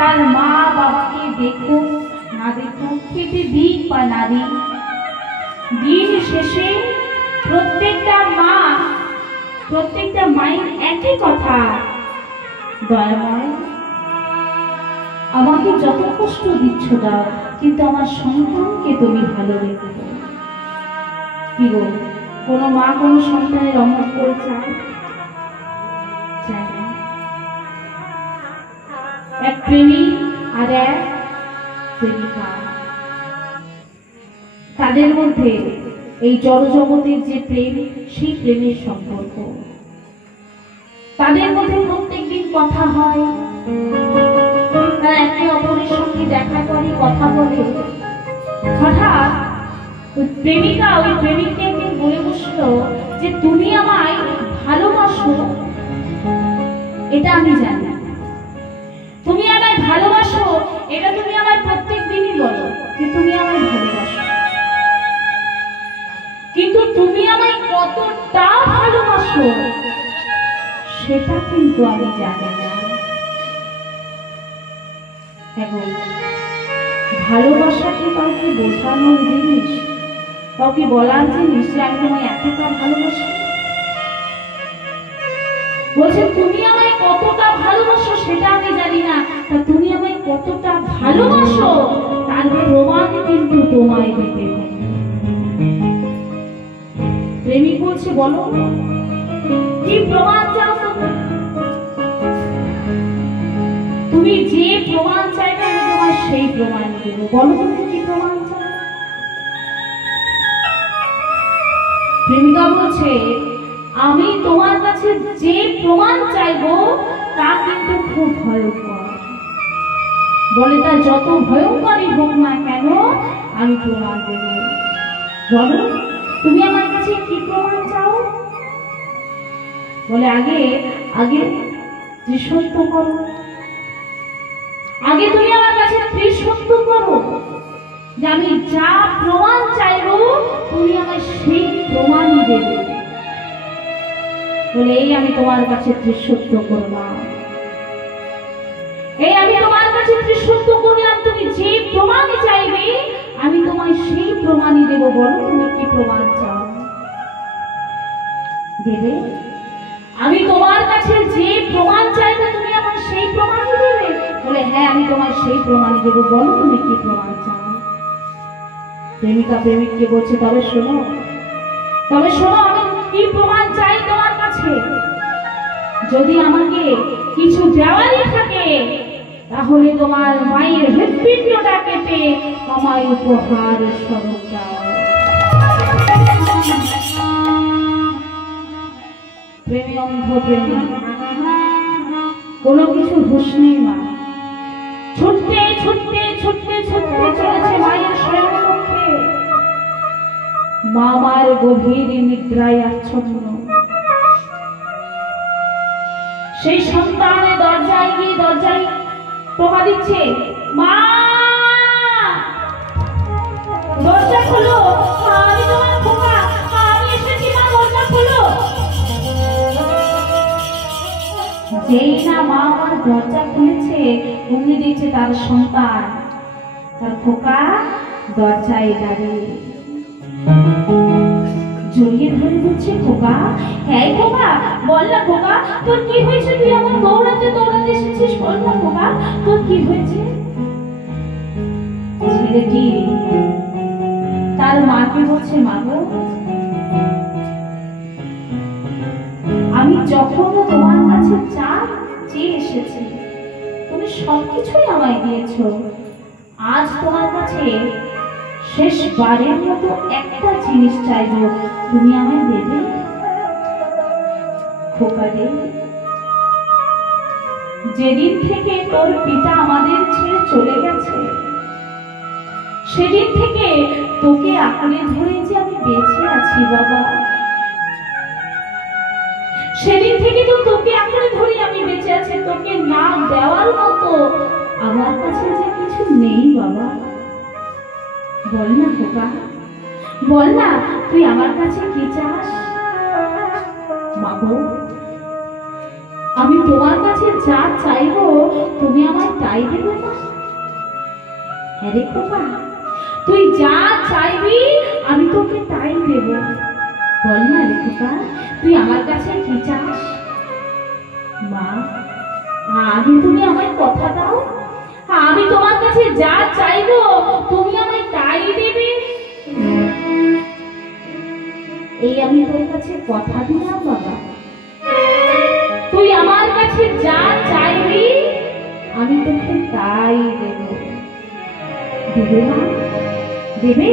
তার মা বাবাকে দেখো না দেখো, খেতে দিক বা না দিক, দিন শেষে প্রত্যেকটা মায়ের একই কথা, দয়াময় আমাকে যত কষ্ট দিচ্ছ দাও, কিন্তু আমার সন্তানকে তুমি ভালো রেখো। কি গো, কোনো মা কোনো সন্তানের অমত করে চায়? এক প্রেমিক আর এক প্রেমিকা, তাদের মধ্যে এই জড়জগতের যে প্রেম, সেই প্রেমের সম্পর্ক, তাদের মধ্যে প্রত্যেকদিন কথা হয়, তারা একে অপরের সঙ্গে দেখা করে, কথা বলে। হঠাৎ ওই প্রেমিকা ওই প্রেমিককে একদিন বলে বসলো যে তুমি আমায় ভালোবাসো, এটা আমি জানি, তুমি আমায় ভালোবাসো, এটা তুমি আমায় প্রত্যেক দিনই বলো যে তুমি আমায় ভালোবাসো, কিন্তু তুমি আমায় কতটা ভালোবাসো সেটা কিন্তু আমি জানি না। এবং ভালোবাসা কি কাউকে বোঝানোর জিনিস, কাউকে বলার জিনিস যে আমি তোমায় এতটা ভালোবাসি? বলছে তুমি আমায় কতটা ভালোবাসো সেটা আমি জানি না, তা তুমি আমায় কতটা ভালোবাসো তার প্রমাণ কিন্তু তোমায় দিতে হবে। প্রেমিক বলছে বলো কি প্রমাণ চাও? তুমি যে প্রমাণ চাইবে আমি তোমার সেই প্রমাণ দেব, বলো তুমি কি প্রমাণ চাও? প্রেমিকা বলছে আমি তোমার কাছে যে প্রমাণ চাইবো তা কিন্তু খুব ভয়ঙ্কর। বলে তা যত ভয়ঙ্করই হোক না কেন আমি প্রমাণ দেব। বলো তুমি আমার কাছে কি প্রমাণ চাও? বলে আগে ত্রিসত্য করো, আগে তুমি আমার কাছে ত্রিসত্য করো, যে আমি যা প্রমাণ চাইবো তুমি আমার সেই প্রমাণই দেবে। বলে এই আমি তোমার কাছে ত্রিসত্য করলাম, এই আমি তোমার কাছে ত্রিসত্য করলাম, তুমি যে প্রমাণ চাইবে আমি তোমায় সেই প্রমাণই দেব। বলো তুমি কি প্রমাণ চাও? দেবে? আমি তোমার কাছে যে প্রমাণ চাইবে তুমি আমার সেই প্রমাণই দেবে? বলে হ্যাঁ আমি তোমার সেই প্রমাণই দেব। বলো তুমি কি প্রমাণ চাও? প্রেমিকা প্রেমিককে বলছে তবে শোনো আমি কি প্রমাণ চাই তোমার কাছে। যদি আমাকে কিছু দেওয়ারই থাকে তাহলে তোমার মায়ের হৃৎপিণ্ডটা কেটে আমায় উপহার স্বরূপ দাও। প্রেমী অন্ধ প্রেমী, কোনো কিছু হুঁশ নেই মা, ছুটতে ছুটতে ছুটতে ছুটতে চলেছে মায়ের শয়নকক্ষে। মা মার গভীর নিদ্রায় আচ্ছন্ন। সেই সন্তানের দরজায় গিয়ে দরজায় টোকা দিচ্ছে, মা দরজা খোলো, আমি তোমার খোকা, আমি এসেছি মা, দরজা খোলো। যেই না মা আমার দরজা খুলেছে অমনি দেখছে তার সন্তান, তার খোকা দরজায় দাঁড়িয়ে। জড়িয়ে ধরে বলছে খোকা, হ্যাঁ খোকা বল না খোকা, তোর কি হয়েছে? তুই আমার দৌড়াতে দৌড়াতে এসেছিস, বল না খোকা তোর কি হয়েছে? ছেলেটি তার মাকে বলছে, মা গো আমি যখনও তোমার কাছে চেয়ে এসেছি তুমি সবকিছুই আমায় দিয়েছো, আজ তোমার কাছে শেষবারের মতো একটা জিনিস চাইবো, তুমি আমায় দেবে? খোকা রে, যেদিন থেকে তোর পিতা আমাদের ছেড়ে চলে গেছে সেদিন থেকে তোকে আঁকড়ে ধরে যে আমি বেঁচে আছি বাবা, সেদিন থেকে তো তোকে আঁকড়ে ধরে আমি বেঁচে আছি। তোকে না দেওয়ার মতো আমার কাছে যে কিছু নেই বাবা। বল না খোকা, বল না তুই আমার কাছে কি চাস? মাগো আমি তোমার কাছে যা চাইবো তুমি আমায় তা তাই দেবো মা। হ্যাঁ রে খোকা, তুই যা চাইবি আমি তোকে তাই দেব। বল না রে খোকা, তুই আমার কাছে কি চাস? মা, আগে তুমি আমায় কথা দাও, আমি তোমার কাছে যা চাইবো তুমি আমায় তাই দেবে। এই আমি তোর কাছে কথা দিলাম বাবা, তুই আমার কাছে যা চাইবি আমি তোকে তাই দেব। দেবে মা? দেবে?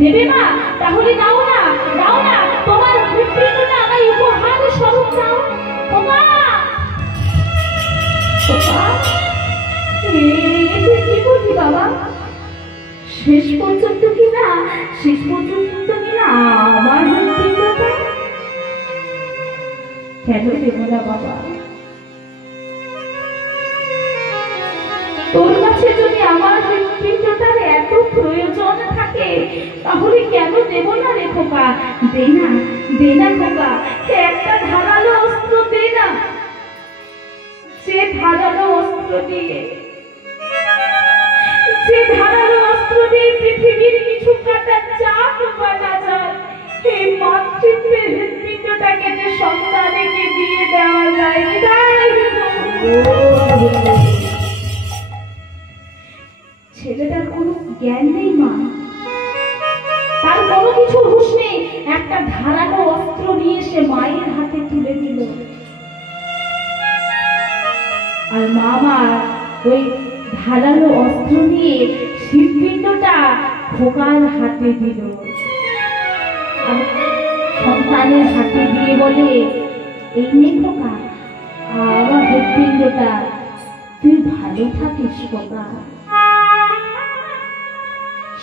দেবে মা? তাহলে দাও না, দাও না, তোমার হৃৎপিণ্ডটা আমায় উপহার স্বরূপ দাও। ও মা! তুই কি বললি বাবা? শেষ পর্যন্ত কিনা আমার হৃৎপিণ্ডটা কেন দেব না বাবা? তোর কাছে যদি আমার হৃৎপিণ্ডটার এত প্রয়োজন থাকে তাহলে কেন দেব না রে খোকা? দে না, দে না খোকা, একটা ধারালো অস্ত্র দে না। যে ধারালো অস্ত্র দিয়ে পৃথিবীর কিছু কাটা চাপ বানা যায়, এই মাতৃত্বের হৃৎপিণ্ডটাকে যে সন্তানকে দিয়ে দেওয়া যায়। ছেলেটার কোনো জ্ঞান নেই মা, তার কোনো কিছু হুঁশ নেই, একটা ধারালো অস্ত্র নিয়ে সে মায়ের হাতে তুলে দিল। আর মা ওই ধারালো অস্ত্র নিয়ে হৃৎপিণ্ডটা খোকার হাতে দিল। আর সন্তানের হাতে দিয়ে বলে, এই নে খোকা, আমার হৃৎপিণ্ডটা, তুই ভালো থাকিস খোকা।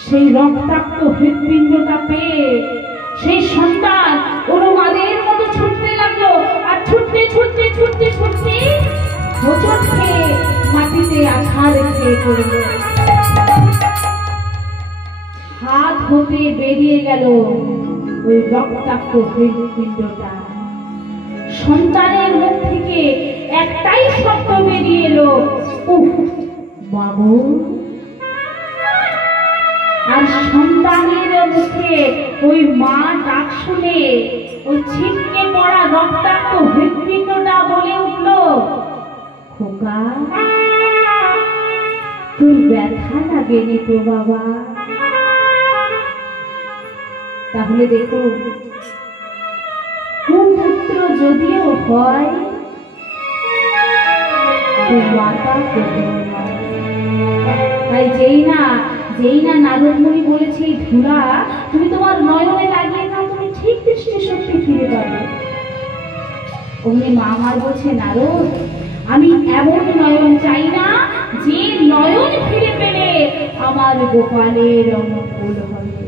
সেই রক্তাক্ত হৃৎপিণ্ডটা পেয়ে সেই সন্তান ওর মাদের মতো ছুটতে লাগলো। আর ছুটতে ছুটতে ছুটতে ছুটতে হোঁচট খেয়ে মাটিতে আছাড় খেয়ে পড়ল। হাত হতে বেরিয়ে গেল ওই রক্তাক্ত হৃৎপিণ্ডটা। সন্তানের মুখ থেকে একটাই শব্দ বেরিয়ে এলো, উফ বাবু। আর সন্তানের মুখে ওই মা ডাক শুনে ওই ছিটকে পড়া রক্তাক্ত হৃৎপিণ্ডটা বলে উঠল, খোকা, তোর ব্যথা লাগেনি তো বাবা? তাহলে দেখো, কুপুত্র যদিও হয় তো মাতা কেবল নয়। তাই যেই না নারদমণি বলেছে ধুলা তুমি তোমার নয়নে লাগিয়ে নাও, তুমি ঠিক দৃষ্টি শক্তি ফিরে পাবে। অমনি মা আমার বলছে, নারদ, আমি এমন নয়ন চাই না যে নয়ন ফিরে পেলে আমার গোপালের মঙ্গল হবে।